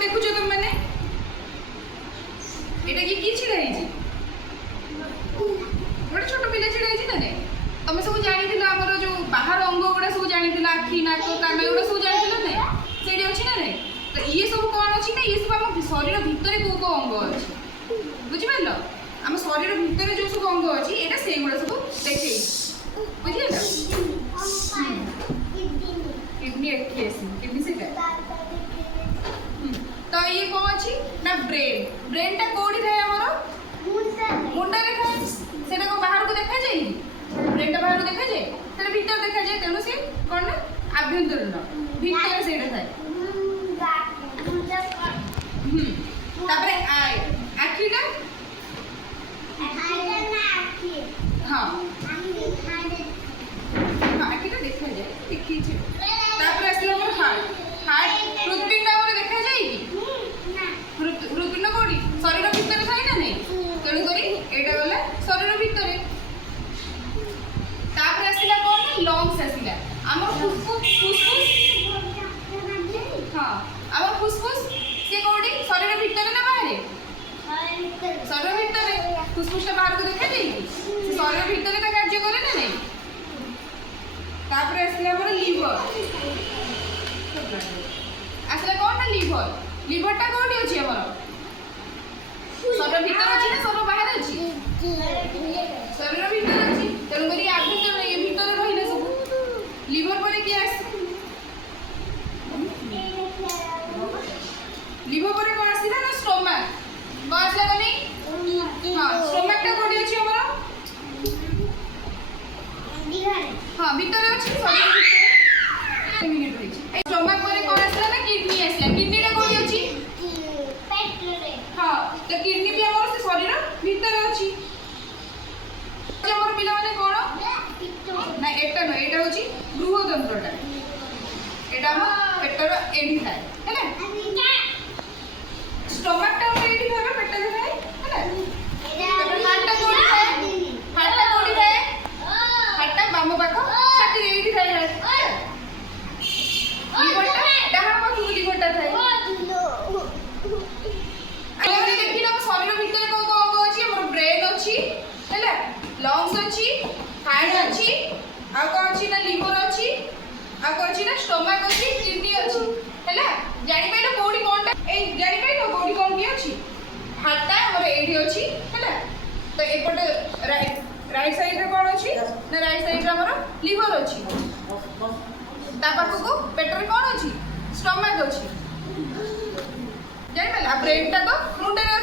देखुछ तुम मैंने एटा की छिड़ा है गोटे छोट पिला छिड़ा है ताने तुम सब जानी आमर जो बाहर अंग गुड़ा सब जानी आखि नाक कान एगुड़ा सब जानी ना से अच्छी ना नहीं तो ये सब कौन अच्छी ना ये सब आम शरीर भितर कौ कौ अंग अच्छी बुझिपार आम शरीर भितर जो सब अंग अच्छी यहाँ से गुड़ा सब देखे बुझिगल किडनी किडनी से तो ये कौन अच्छी ना ब्रेन ब्रेन टा कोड़ी थाए हमर मुंडा रे थाए सेटा को बाहर को देखा जाए ब्रेन टा बाहर को देखा जाए सेटा भीतर देखा जाए तेनु से कोन ना आभ्यंतरीण भीतर सेटा थाए तापरे आई आखिटा हां आखिटा देखा जाए देखी छे तापरे असला हमर हार्ट हृदपिंड हमर देखा जाए कि हृदपिंड कोडी शरीर भीतर थाए ना नहीं तेणु करी एटा गला शरीर भीतर तापरे असला कोन ना लंग्स असला हमर फुसफुस हां हमर फुसफुस से कोडी शरीर भीतर ना बाहर शरीर भीतर फुसफुस बाहर को देखा जाए शरीर भीतर का कार्य करे ना नहीं तापरे असला हमर लिवर असला कोन ना लिवर लिवर टा कोडी अछि हमर शरीर भीतर अछि ना शरीर बाहर अछि शरीर भीतर अछि तेनु करी आभ्यंतर ये भीतर रहिला सब लिवर परे के आस लिवर परे कोन आसीला ना स्टोमक कोन आसीला कोनी हां स्टोमक टा कोडी अछि हमर हां भीतर अछि शरीर भीतर मिनिट रही छै स्टोमक परे कोन आसीला ना किडनी आसीला किडनी टा कोडी अछि पेट रे हां तो किडनी भी हमर से शरीर भीतर अछि हमर पिला माने कोन ना एटा न एटा होची गृहतंत्रटा एटा हम पेटर एडी थाए हैला स्टोमक टा हमर एडी थाए पेट रे थाए हैला हार्ट कोडी थाए हार्ट कोडी थाए हार्ट बाम पाखो छाती एडी थाए लिवर टा डाहा पाखो लिवर टा थाए आगे देखिला शरीर भीतर को को अंग अछि हमर ब्रेन अछि हैला लंग्स अछि हार्ट अछि आ को अछि ना लिवर अछि आ को अछि ना स्टोमक अछि किडनी अछि हैला जानि पाइलो कोडी कोनटा ए जानि पाइलो कोडी कोन की अछि हार्ट टा हमर एडी अछि हैला तो एपट राइट साइड रे कोन अछि ना राइट साइड रे हमर लिवर अछि ता पाखो को पेट रे कोन अछि स्टोमक अछि जानि पाइला ब्रेन टा तो मुंडे रे